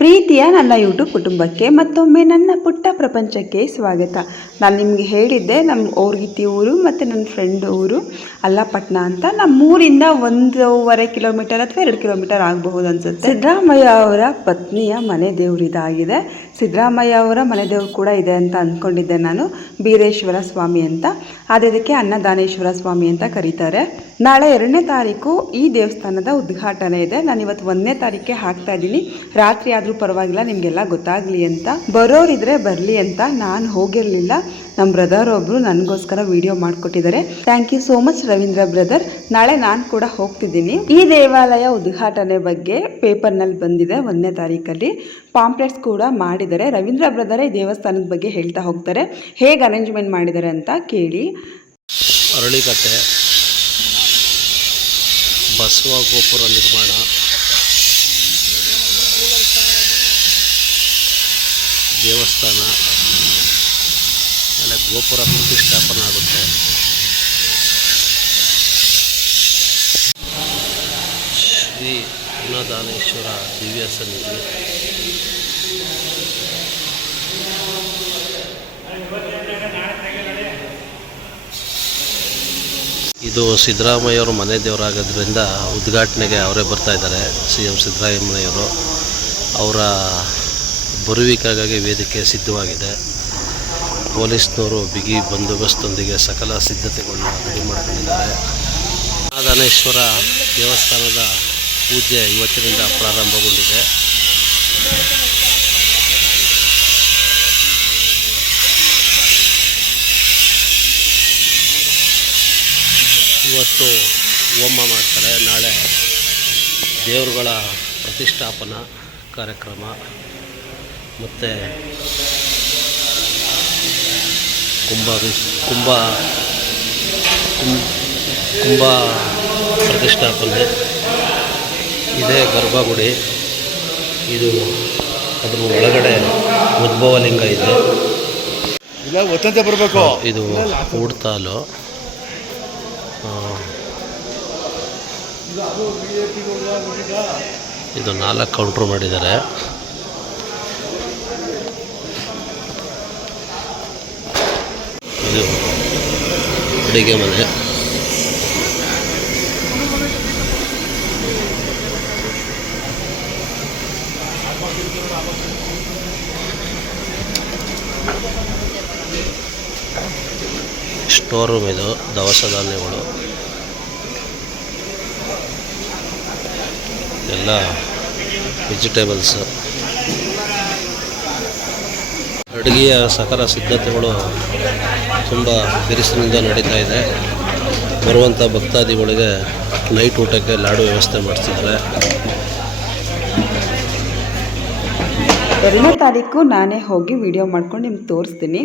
ಪ್ರೀತಿ ಪ್ರೀತಿಯ ನನ್ನ ಯೂಟ್ಯೂಬ್ ಕುಟುಂಬಕ್ಕೆ ಮತ್ತೊಮ್ಮೆ ನನ್ನ ಪುಟ್ಟ ಪ್ರಪಂಚಕ್ಕೆ ಸ್ವಾಗತ. ನಾನು ನಿಮಗೆ ಹೇಳಿದ್ದೆ ನಮ್ಮ ಓರ್ಗಿತಿ ಊರು ಮತ್ತು ನನ್ನ ಫ್ರೆಂಡ್ ಊರು ಅಲ್ಲಾಪಟ್ನ ಅಂತ. ನಮ್ಮೂರಿಂದ ಒಂದೂವರೆ ಕಿಲೋಮೀಟರ್ ಅಥವಾ ಎರಡು ಕಿಲೋಮೀಟರ್ ಆಗಬಹುದು ಅನಿಸುತ್ತೆ. ಸಿದ್ದರಾಮಯ್ಯ ಅವರ ಪತ್ನಿಯ ಮನೆ ದೇವರಿದಾಗಿದೆ ಸಿದ್ದರಾಮಯ್ಯ ಅವರ ಮನೆ ದೇವರು ಕೂಡ ಇದೆ ಅಂತ ಅಂದ್ಕೊಂಡಿದ್ದೆ ನಾನು. ಬೀರೇಶ್ವರ ಸ್ವಾಮಿ ಅಂತ. ಅದಕ್ಕೆ ಅನ್ನದಾನೇಶ್ವರ ಸ್ವಾಮಿ ಅಂತ ಕರೀತಾರೆ. ನಾಳೆ ಎರಡನೇ ತಾರೀಕು ಈ ದೇವಸ್ಥಾನದ ಉದ್ಘಾಟನೆ ಇದೆ. ನಾನು ಇವತ್ತು ಒಂದನೇ ತಾರೀಕೆ ಹಾಕ್ತಾ ಇದ್ದೀನಿ. ರಾತ್ರಿ ಆದರೂ ಪರವಾಗಿಲ್ಲ. ನಿಮಗೆಲ್ಲ ಗೊತ್ತಾಗಲಿ ಅಂತ. ಬರೋರಿದ್ರೆ ಬರಲಿ ಅಂತ ನಾನು ಹೋಗಿರಲಿಲ್ಲ. ನಮ್ಮ ಬ್ರದರ್ ಒಬ್ಬರು ನನಗೋಸ್ಕರ ವಿಡಿಯೋ ಮಾಡಿಕೊಟ್ಟಿದ್ದಾರೆ. Thank you so much Ravindra brother ನಾಳೆ ನಾನು ಕೂಡ ಹೋಗ್ತಿದ್ದೀನಿ. ಈ ದೇವಾಲಯ ಉದ್ಘಾಟನೆ ಬಗ್ಗೆ ಪೇಪರ್ನಲ್ಲಿ ಬಂದಿದೆ ಒಂದನೇ ತಾರೀಕಲ್ಲಿ. ಪಾಂಪ್ಲೆಟ್ಸ್ ಕೂಡ ಮಾಡಿದ್ದಾರೆ. ರವೀಂದ್ರ ಬ್ರದರೇ ದೇವಸ್ಥಾನದ ಬಗ್ಗೆ ಹೇಳ್ತಾ ಹೋಗ್ತಾರೆ. ಹೇಗೆ ಅರೇಂಜ್ಮೆಂಟ್ ಮಾಡಿದ್ದಾರೆ ಅಂತ ಕೇಳಿ. ಅರಳಿಕಟ್ಟೆ ಬಸವ ಗೋಪುರ ನಿರ್ಮಾಣ. ದೇವಸ್ಥಾನ, ಆಮೇಲೆ ಗೋಪುರ ಪ್ರತಿಷ್ಠಾಪನೆ ಆಗುತ್ತೆ. ಶ್ರೀ ಅನ್ನದಾನೇಶ್ವರ ದಿವ್ಯ ಸನ್ನಿಧಿ. ಇದು ಸಿದ್ದರಾಮಯ್ಯವರು ಮನೆ ದೇವರಾಗೋದ್ರಿಂದ ಉದ್ಘಾಟನೆಗೆ ಅವರೇ ಬರ್ತಾ ಇದ್ದಾರೆ, ಸಿ ಎಂ ಸಿದ್ದರಾಮಯ್ಯವರು. ಅವರ ಬರುವಿಕೆಗಾಗಿ ವೇದಿಕೆ ಸಿದ್ಧವಾಗಿದೆ. ಪೊಲೀಸ್ನವರು ಬಿಗಿ ಬಂದೋಬಸ್ತೊಂದಿಗೆ ಸಕಲ ಸಿದ್ಧತೆಗಳನ್ನ ರೆಡಿ ಮಾಡಿಕೊಂಡಿದ್ದಾರೆ. ದೇವಸ್ಥಾನದ ಪೂಜೆ ಇವತ್ತಿನಿಂದ ಪ್ರಾರಂಭಗೊಂಡಿದೆ. ಇವತ್ತು ಹೋಮ ಮಾಡ್ತಾರೆ. ನಾಳೆ ದೇವರುಗಳ ಪ್ರತಿಷ್ಠಾಪನಾ ಕಾರ್ಯಕ್ರಮ. ಮತ್ತು ಕುಂಭ ವಿ- ಕುಂಭ ಕುಂ- ಕುಂಭ ಪ್ರತಿಷ್ಠಾಪನೆ. ಇದೇ ಗರ್ಭಗುಡಿ. ಇದು ಅದರ ಒಳಗಡೆ ಉದ್ಭವ ಲಿಂಗ ಇದೆ ಒತ್ತಂತೆ ಬರಬೇಕು. ಇದು ಊಡ್ತಾಲು ಆ, ಇದು ನಾಲ್ಕು ಕೌಂಟ್ರ್ ಮಾಡಿದ್ದಾರೆ. ಇದು ಅಡುಗೆ ಮನೆ. ಸ್ಟೋರ್ ರೂಮ್ ಇದು ದವಸ ಧಾನ್ಯಗಳು. ಎಲ್ಲ ವೆಜಿಟೇಬಲ್ಸ್ ಅಡುಗೆಯ ಸಕಲ ಸಿದ್ಧತೆಗಳು ತುಂಬ ಬಿರುಸಿನಿಂದ ನಡೀತಾ ಇದೆ. ಬರುವಂಥ ಭಕ್ತಾದಿಗಳಿಗೆ ನೈಟ್ ಊಟಕ್ಕೆ ಲಾಡು ವ್ಯವಸ್ಥೆ ಮಾಡಿಸಿದ್ದಾರೆ ಎರಡನೇ ತಾರೀಕು ನಾನೇ ಹೋಗಿ ವಿಡಿಯೋ ಮಾಡ್ಕೊಂಡು ನಿಮ್ಗೆ ತೋರಿಸ್ತೀನಿ.